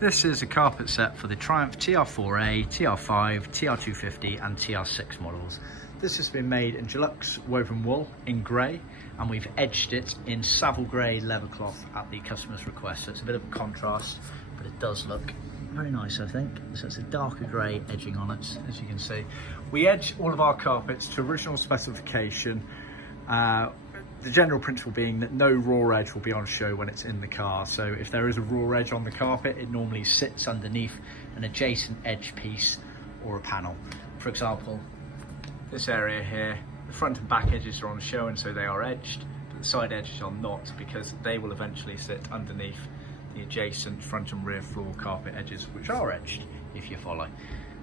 This is a carpet set for the Triumph TR4A, TR5, TR250 and TR6 models. This has been made in Deluxe woven wool in grey, and we've edged it in Savile grey leather cloth at the customer's request. So it's a bit of a contrast, but it does look very nice, I think. So it's a darker grey edging on it, as you can see. We edge all of our carpets to original specification. The general principle being that no raw edge will be on show when it's in the car. So if there is a raw edge on the carpet, it normally sits underneath an adjacent edge piece or a panel. For example, this area here, the front and back edges are on show and so they are edged, but the side edges are not, because they will eventually sit underneath the adjacent front and rear floor carpet edges, which are edged, if you follow.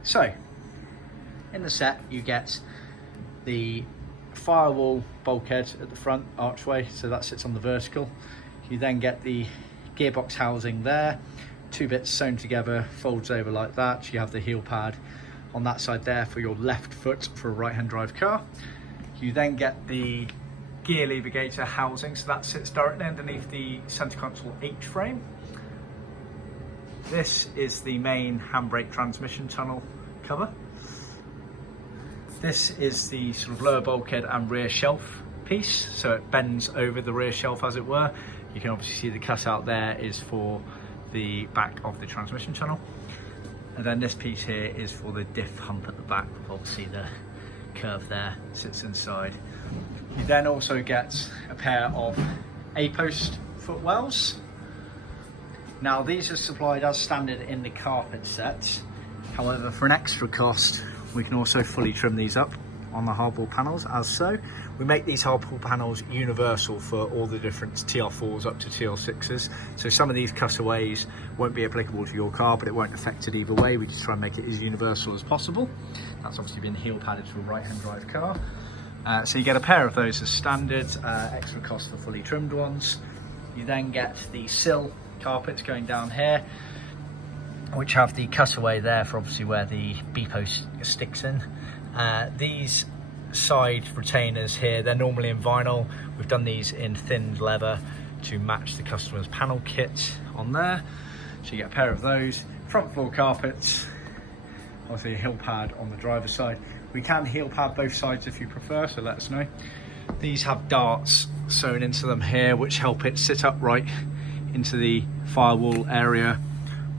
So in the set you get the firewall bulkhead at the front archway, so that sits on the vertical. You then get the gearbox housing there, two bits sewn together, folds over like that. You have the heel pad on that side there for your left foot for a right hand drive car. You then get the gear lever-gator housing, so that sits directly underneath the center console H-frame. This is the main handbrake transmission tunnel cover. This is the sort of lower bulkhead and rear shelf piece, so it bends over the rear shelf as it were. You can obviously see the cutout there is for the back of the transmission tunnel. And then this piece here is for the diff hump at the back. Obviously the curve there sits inside. You then also get a pair of A-post footwells. Now these are supplied as standard in the carpet sets. However, for an extra cost, we can also fully trim these up on the hardball panels as so. We make these hardball panels universal for all the different TR4s up to TR6s. So some of these cutaways won't be applicable to your car, but it won't affect it either way. We just try and make it as universal as possible. That's obviously been heel padded to a right-hand drive car. So you get a pair of those as standard, extra cost for fully trimmed ones. You then get the Sill Carpets going down here, which have the cutaway there for obviously where the B-post sticks in. These side retainers here, they're normally in vinyl. We've done these in thinned leather to match the customer's panel kit on there. So you get a pair of those. Front floor carpets, obviously a heel pad on the driver's side. We can heel pad both sides if you prefer, so let us know. These have darts sewn into them here, which help it sit upright into the firewall area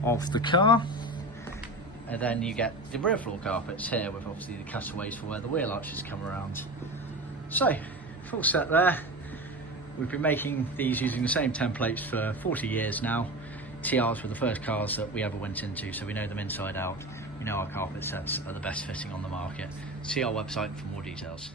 of the car. And then you get the rear floor carpets here with obviously the cutaways for where the wheel arches come around. So, full set there. We've been making these using the same templates for 40 years now. TRs were the first cars that we ever went into, so we know them inside out. We know our carpet sets are the best fitting on the market. See our website for more details.